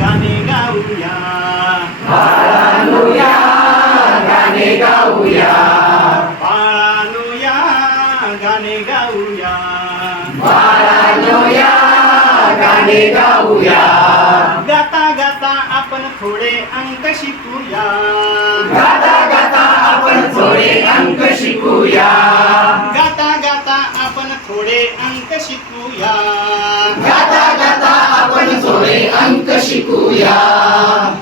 गाणे गाऊया. बाळानुया गाणे गाऊया. बाळानुया गाणे गाऊया. बाळानुया गाणे गाऊया. गाता गाता आपण थोडे अंक शिकूया. गाता गाता आपण थोडे अंक शिकूया. गाता गाता आपण थोडे अंक शिकूया.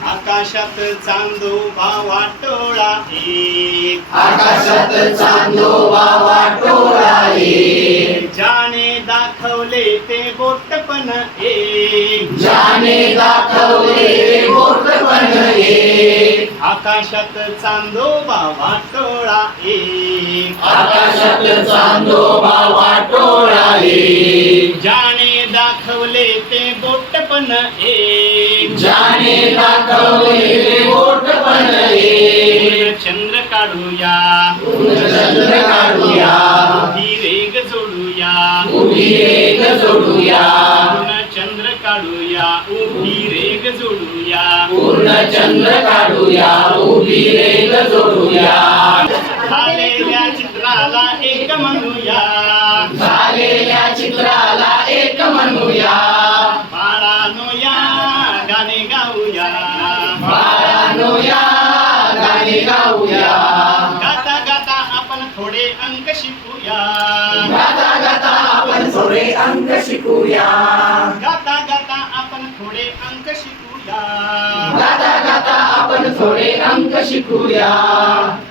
आकाशात चांदोबा वाटोळा एक. आकाशात चांदोबा वाटोळा एक. ज्याने दाखवले ते बोट पण एक. ज्याने दाखवले बोट पण एक. आकाशात चांदोबा वाटोळा एक. आकाशात चांदोबा वाटोळा एक. ज्याने दाखवले ते बोट पण एक. ज्याने दाखवले बोट पण एक. चंद्र काढूया. चंद्र काढूया. रेग जोडूया. उभी रेग जोडूया. चंद्र काढूया. उभी रेग जोडूया. पूर्ण चंद्र काढूया. उभी रेग जोडूया. चित्राला एक म्हणूया. झालेल्या चित्राला एक म्हणूया. बाळानुया गाणे गाऊया. बाळानुया गाणे गाऊया. गाता गाता आपण थोडे अंक शिकूया. गाता गाता आपण थोडे अंक शिकूया. थोडे अंक शिकूया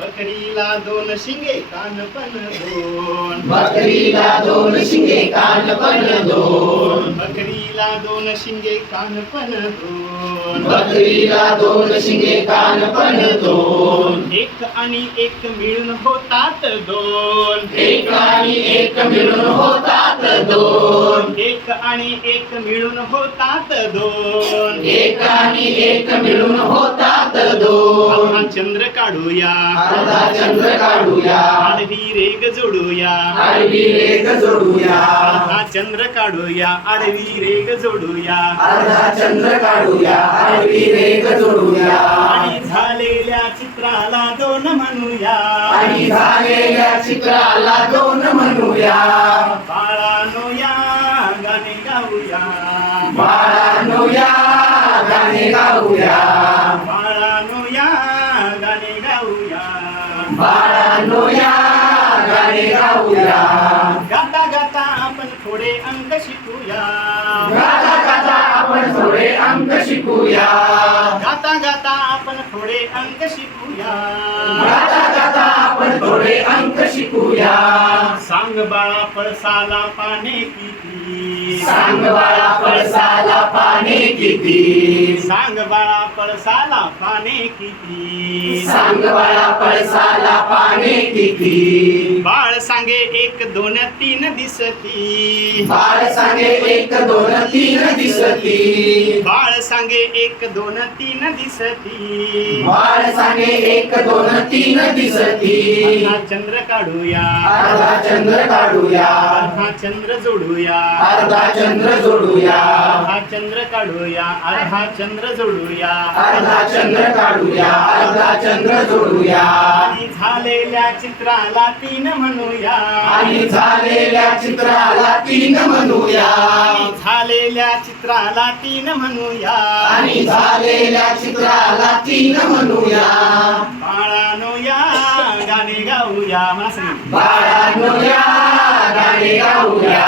बकरीला दोन शिंगे कान पण दोन. बकरीला दोन शिंगे कान पण दोन. बकरीला दोन शिंगे कान पण दोन. बकरीला दोन शिंगे कान पण दोन. एक आणि एक मिळून होतात दोन. एक आणि एक मिळून होतात दोन. एक आणि एक मिळून होतात दोन. एक आणि एक मिळून होतात दोन. हा चंद्र काढूया. अर्धा चंद्र काढूया. आडवी रेग जोडूया. आडवी रेग जोडूया. हा चंद्र काढूया. आडवी रेग जोडूया. अर्धा चंद्र काढूया. आडवी रेग जोडूया. आणि झालेल्या चित्राला दोन म्हणूया. आणि झालेल्या चित्राला दोन म्हणूया. गाऊया गाता गाता आपण थोडे अंक शिकूया. गाता गाता आपण थोडे अंक शिकूया. गाता गाता आपण थोडे अंक शिकूया. गाता गाता आपण थोडे अंक शिकूया. सांग बाळा पळसाला पाने किती? सांग बाळा पळसाला पाने किती? सांग बाळा पळसाला पाने किती? सांग बाळा पळसाला पाने किती? बाळ सांगे एक दोन तीन दिसती. बाळ सांगे एक दोन तीन दिसती. बाळ सांगे एक दोन तीन दिसती. बाळ सांगे एक दोन तीन दिसती. हा चंद्र काढूया. अर्धा चंद्र काढूया. हा चंद्र जोडूया. अर्धा चंद्र जोडूया. हा चंद्र काढूया. अर्धा चंद्र जोडूया. अर्धा चंद्र काढूया. अर्धा चंद्र जोडूया. आणि झालेल्या चित्राला तीन म्हणूया. आणि झालेल्या चित्राला तीन म्हणूया. आणि झालेल्या चित्राला तीन म्हणूया. आणि झालेल्या चित्राला तीन म्हणूया. गाणे गाऊया मला बाळानुया गाणे गाऊया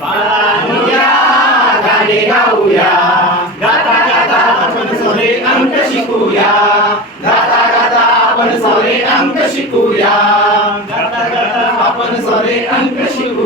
बाळानुया गाणे गाऊया गाता गाता आपण सोरे अंक शिकूया. गाता गाता आपण सोरे अंक शिकूया. गाता गाता आपण सोरे अंक शिकूया.